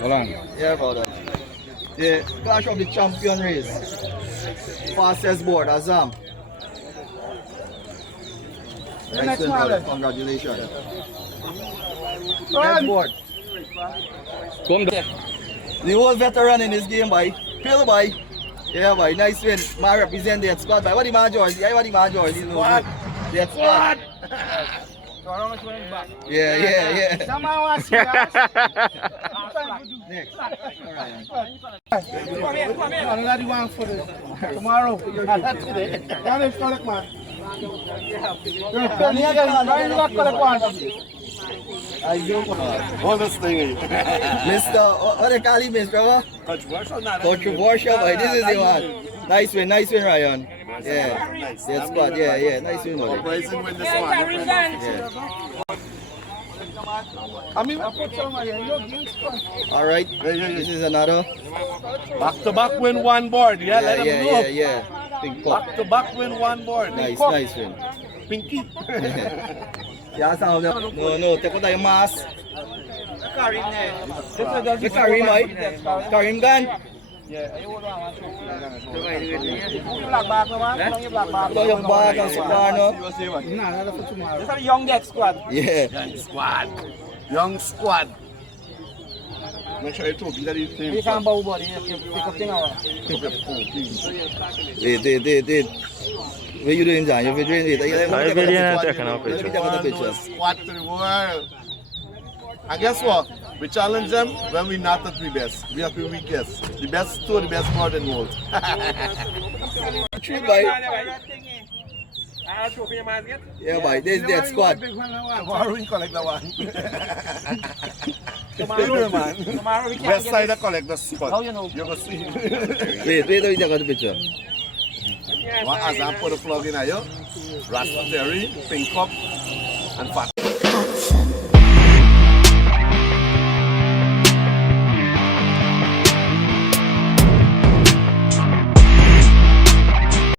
Hold on. Yeah, brother. The Clash of the Champion race. Fastest board, Azam. Next one, congratulations. Next board. Come there. The whole veteran in this game, boy. Pill, boy. Yeah, boy. Nice win. Man represent that squad, boy. What the man George? Yeah, what the man George? That squad. Yeah. Someone wants to Next. Another one for tomorrow. That's today. That is correct, man. I do. Hold this thing. Mr. What they call him, Mr. Controversial, boy. This is the one. Nice win, Ryan. Yeah. That squad, yeah. Nice win, boy. Bryson win this one. Yeah. I mean, All right. This is another. back to back win one board. Yeah, let them know. Yeah. Pink pop. Back to back win one board. Nice win. Pinky. Yeah, sound no, take out your mask. Karim, boy. Karim gun. Black bag, man. Ito yung bag ang Soprano. This is a young deck squad. Yeah. Young squad. Make sure you talk. That is the You can't bow body. Pick up thing out. Wait. What you doing, John? You're videoing it. I'm videoing it. Let me take a picture. Squad to the world. And guess what? We challenge them when we're not at the best. We are the weakest. The best two, the best more than most. True, boy. Yeah, boy. This is that squad. Tomorrow we collect the one. Tomorrow, we can't West get side this. collect the spot. How you know? You're going to see. Wait, let me take a picture. As I put the plug in here, Raspberry, Pink Cup, and Fat.